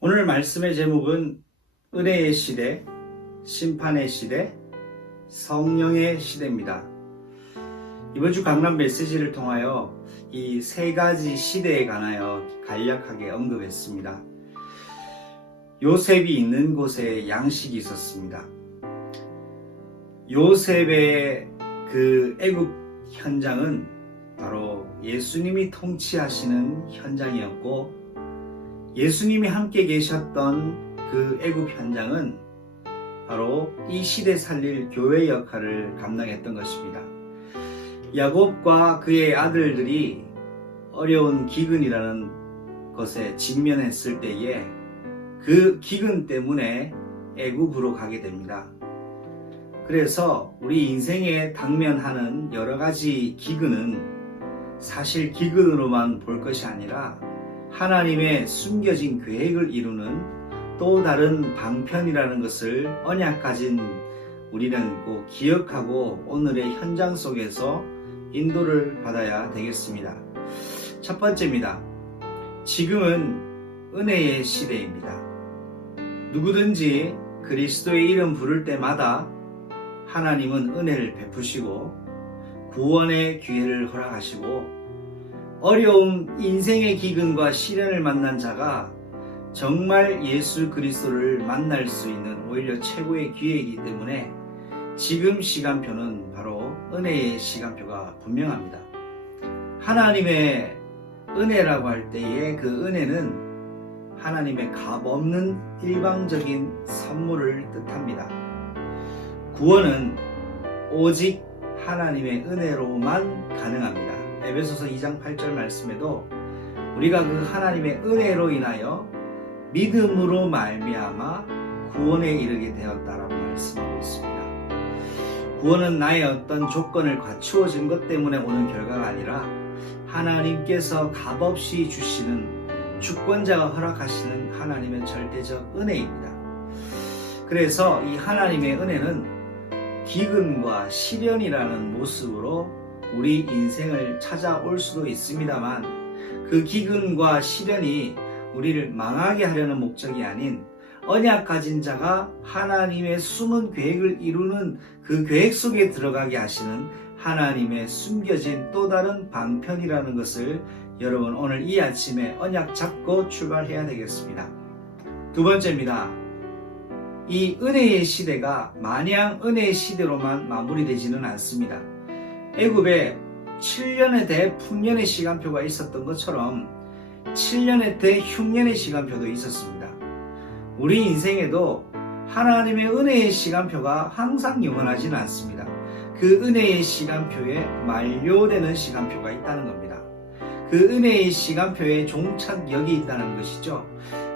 오늘 말씀의 제목은 은혜의 시대, 심판의 시대, 성령의 시대입니다. 이번 주 강남 메시지를 통하여 이 세 가지 시대에 관하여 간략하게 언급했습니다. 요셉이 있는 곳에 양식이 있었습니다. 요셉의 그 애굽 현장은 바로 예수님이 통치하시는 현장이었고, 예수님이 함께 계셨던 그 애굽 현장은 바로 이 시대 살릴 교회 역할을 감당했던 것입니다. 야곱과 그의 아들들이 어려운 기근이라는 것에 직면했을 때에 그 기근 때문에 애굽으로 가게 됩니다. 그래서 우리 인생에 당면하는 여러 가지 기근은 사실 기근으로만 볼 것이 아니라 하나님의 숨겨진 계획을 이루는 또 다른 방편이라는 것을 언약 가진 우리는 꼭 기억하고 오늘의 현장 속에서 인도를 받아야 되겠습니다. 첫 번째입니다. 지금은 은혜의 시대입니다. 누구든지 그리스도의 이름 부를 때마다 하나님은 은혜를 베푸시고 구원의 기회를 허락하시고, 어려운 인생의 기근과 시련을 만난 자가 정말 예수 그리스도를 만날 수 있는 오히려 최고의 기회이기 때문에 지금 시간표는 바로 은혜의 시간표가 분명합니다. 하나님의 은혜라고 할 때에 그 은혜는 하나님의 값없는 일방적인 선물을 뜻합니다. 구원은 오직 하나님의 은혜로만 가능합니다. 에베소서 2장 8절 말씀에도 우리가 그 하나님의 은혜로 인하여 믿음으로 말미암아 구원에 이르게 되었다라고 말씀하고 있습니다. 구원은 나의 어떤 조건을 갖추어진 것 때문에 오는 결과가 아니라 하나님께서 값없이 주시는, 주권자가 허락하시는 하나님의 절대적 은혜입니다. 그래서 이 하나님의 은혜는 기근과 시련이라는 모습으로 우리 인생을 찾아올 수도 있습니다만, 그 기근과 시련이 우리를 망하게 하려는 목적이 아닌 언약 가진 자가 하나님의 숨은 계획을 이루는 그 계획 속에 들어가게 하시는 하나님의 숨겨진 또 다른 방편이라는 것을 여러분 오늘 이 아침에 언약 잡고 출발해야 되겠습니다. 두 번째입니다. 이 은혜의 시대가 마냥 은혜의 시대로만 마무리되지는 않습니다. 애굽에 7년의 대풍년의 시간표가 있었던 것처럼 7년의 대흉년의 시간표도 있었습니다. 우리 인생에도 하나님의 은혜의 시간표가 항상 영원하지는 않습니다. 그 은혜의 시간표에 만료되는 시간표가 있다는 겁니다. 그 은혜의 시간표에 종착역이 있다는 것이죠.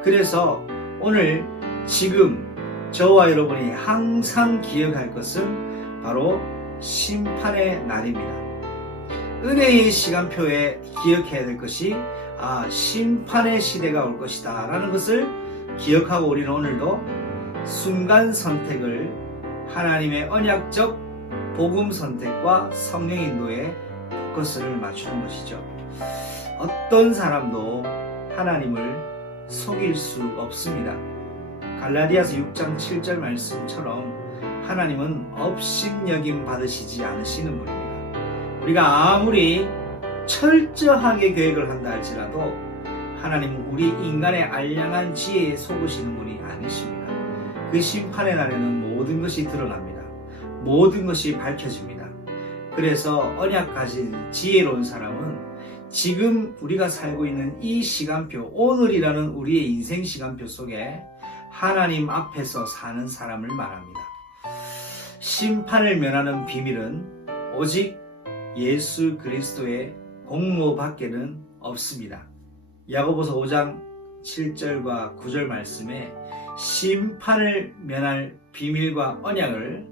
그래서 오늘 지금 저와 여러분이 항상 기억할 것은 바로 심판의 날입니다. 은혜의 시간표에 기억해야 될 것이 심판의 시대가 올 것이다 라는 것을 기억하고 우리는 오늘도 순간 선택을 하나님의 언약적 복음 선택과 성령 인도에 포커스를 맞추는 것이죠. 어떤 사람도 하나님을 속일 수 없습니다. 갈라디아서 6장 7절 말씀처럼 하나님은 업신여김 받으시지 않으시는 분입니다. 우리가 아무리 철저하게 계획을 한다 할지라도 하나님은 우리 인간의 알량한 지혜에 속으시는 분이 아니십니다. 그 심판의 날에는 모든 것이 드러납니다. 모든 것이 밝혀집니다. 그래서 언약 가진 지혜로운 사람은 지금 우리가 살고 있는 이 시간표, 오늘이라는 우리의 인생 시간표 속에 하나님 앞에서 사는 사람을 말합니다. 심판을 면하는 비밀은 오직 예수 그리스도의 공로밖에는 없습니다. 야고보서 5장 7절과 9절 말씀에 심판을 면할 비밀과 언약을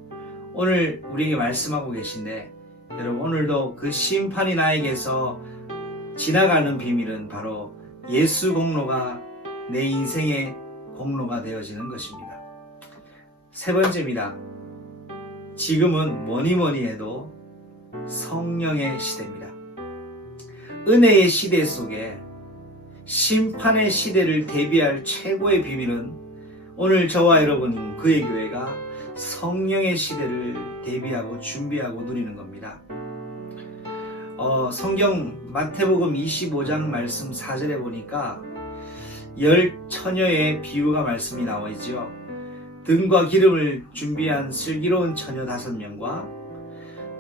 오늘 우리에게 말씀하고 계신데, 여러분 오늘도 그 심판이 나에게서 지나가는 비밀은 바로 예수 공로가 내 인생의 공로가 되어지는 것입니다. 세 번째입니다. 지금은 뭐니 해도 성령의 시대입니다. 은혜의 시대 속에 심판의 시대를 대비할 최고의 비밀은 오늘 저와 여러분 그의 교회가 성령의 시대를 대비하고 준비하고 누리는 겁니다. 성경 마태복음 25장 말씀 4절에 보니까 10처녀의 비유가 말씀이 나와 있죠. 등과 기름을 준비한 슬기로운 처녀 5명과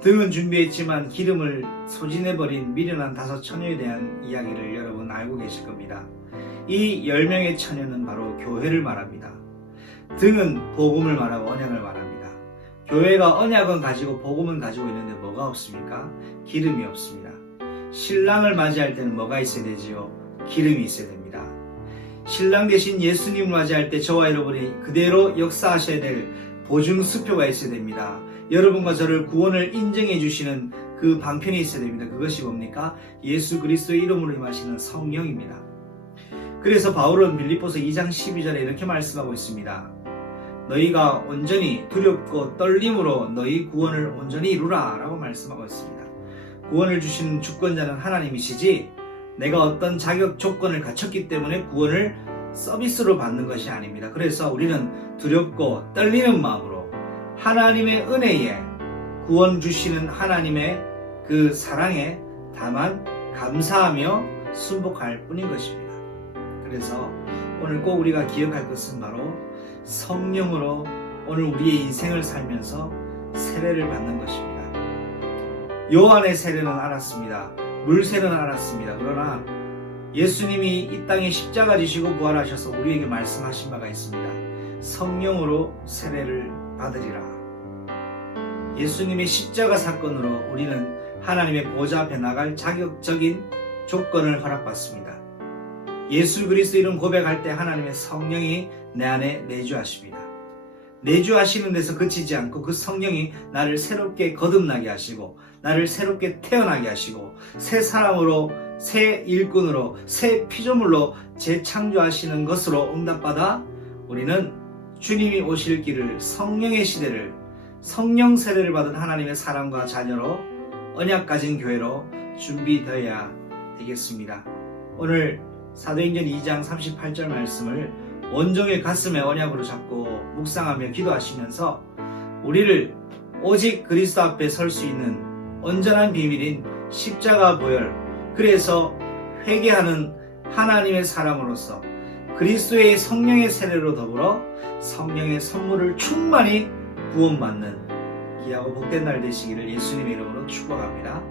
등은 준비했지만 기름을 소진해버린 미련한 5처녀에 대한 이야기를 여러분 알고 계실 겁니다. 이 10명의 처녀는 바로 교회를 말합니다. 등은 복음을 말하고 언약을 말합니다. 교회가 언약은 가지고 복음은 가지고 있는데 뭐가 없습니까? 기름이 없습니다. 신랑을 맞이할 때는 뭐가 있어야 되지요? 기름이 있어야 됩니다. 신랑 대신 예수님을 맞이할 때 저와 여러분이 그대로 역사하셔야 될 보증수표가 있어야 됩니다. 여러분과 저를 구원을 인정해 주시는 그 방편이 있어야 됩니다. 그것이 뭡니까? 예수 그리스도의 이름으로 임하시는 성령입니다. 그래서 바울은 빌립보서 2장 12절에 이렇게 말씀하고 있습니다. 너희가 온전히 두렵고 떨림으로 너희 구원을 온전히 이루라 라고 말씀하고 있습니다. 구원을 주시는 주권자는 하나님이시지 내가 어떤 자격 조건을 갖췄기 때문에 구원을 서비스로 받는 것이 아닙니다. 그래서 우리는 두렵고 떨리는 마음으로 하나님의 은혜에 구원 주시는 하나님의 그 사랑에 다만 감사하며 순복할 뿐인 것입니다. 그래서 오늘 꼭 우리가 기억할 것은 바로 성령으로 오늘 우리의 인생을 살면서 세례를 받는 것입니다. 요한의 세례는 알았습니다. 물세례는 알았습니다. 그러나 예수님이 이 땅에 십자가 지시고 부활하셔서 우리에게 말씀하신 바가 있습니다. 성령으로 세례를 받으리라. 예수님의 십자가 사건으로 우리는 하나님의 보좌 앞에 나갈 자격적인 조건을 허락받습니다. 예수 그리스도 이름 고백할 때 하나님의 성령이 내 안에 내주하십니다. 내주하시는 데서 그치지 않고 그 성령이 나를 새롭게 거듭나게 하시고 나를 새롭게 태어나게 하시고 새 사람으로 새 일꾼으로 새 피조물로 재창조하시는 것으로 응답받아 우리는 주님이 오실 길을 성령의 시대를 성령 세례를 받은 하나님의 사람과 자녀로 언약 가진 교회로 준비되어야 되겠습니다. 오늘 사도행전 2장 38절 말씀을 온종일 가슴에 언약으로 잡고 묵상하며 기도하시면서 우리를 오직 그리스도 앞에 설 수 있는 온전한 비밀인 십자가 보혈, 그래서 회개하는 하나님의 사람으로서 그리스도의 성령의 세례로 더불어 성령의 선물을 충만히 구원받는 귀하고 복된 날 되시기를 예수님의 이름으로 축복합니다.